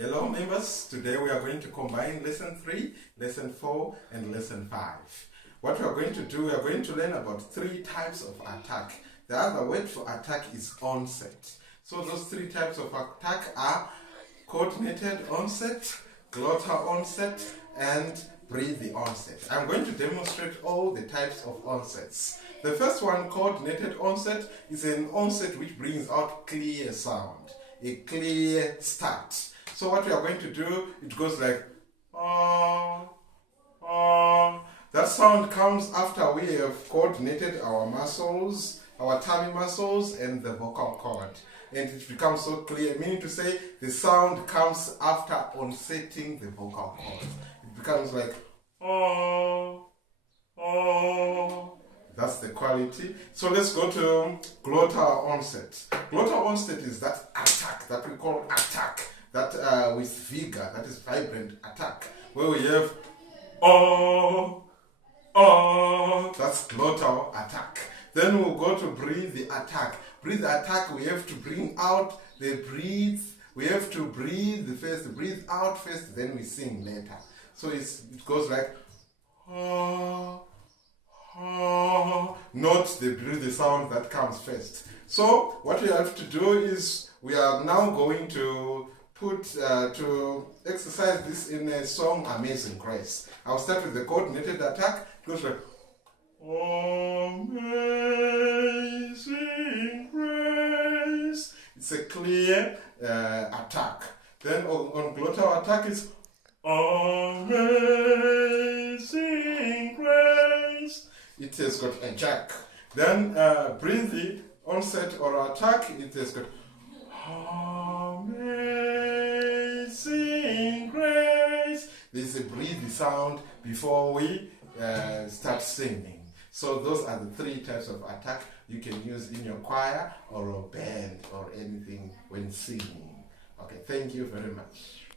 Hello members, today we are going to combine lesson 3, lesson 4 and lesson 5. What we are going to do, we are going to learn about 3 types of attack. The other word for attack is onset. So those 3 types of attack are coordinated onset, glottal onset and breathy onset. I'm going to demonstrate all the types of onsets. The first one, coordinated onset, is an onset which brings out clear sound, a clear start. So what we are going to do, it goes like that sound comes after we have coordinated our muscles, our tummy muscles and the vocal cord. And it becomes so clear, meaning to say the sound comes after onsetting the vocal cord. It becomes like that's the quality. So let's go to glottal onset. Glottal onset is that attack that we call attack. That with vigor, that is vibrant attack, where we have that's glottal attack. Then we'll go to breathe attack. Breathe attack, we have to bring out the breathe. We have to breathe first, breathe out first, then we sing later. So it goes like not the breathe sound that comes first. So what we have to do is we are now going to to exercise this in a song Amazing Grace. I'll start with the coordinated attack. It goes like Amazing Grace. It's a clear attack. Then on glottal attack is Amazing Grace. It has got a jack. Then breathy onset or attack, it has got Amazing Grace. There's a breathy sound before we start singing. So those are the 3 types of attack you can use in your choir or a band or anything when singing. Okay, thank you very much.